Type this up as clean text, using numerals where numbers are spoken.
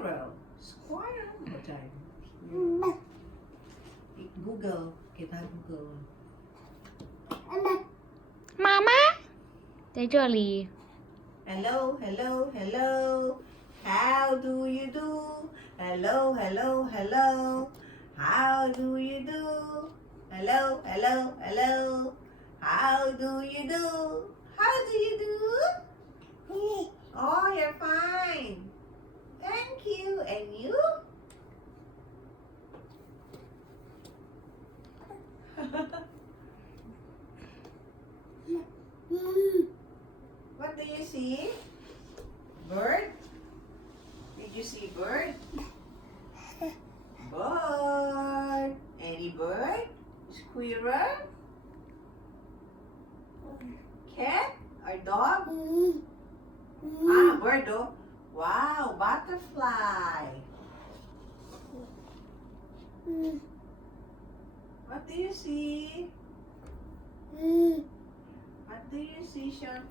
Squirrel. Squirrel. Baca ini. Squirrel. Google. Kita Google. Mama 在这里。 Hello, hello, hello. How do you do? Hello, hello, hello. How do you do? Hello, hello, hello. How do you do? How do you do? Oh, you're fine. Thank you. And you? What do you see? Bird? Did you see bird? Bird. Any bird? Squirrel? Cat or dog? Ah, bird oh. Wow, butterfly. What do you see? What do you see, Sean?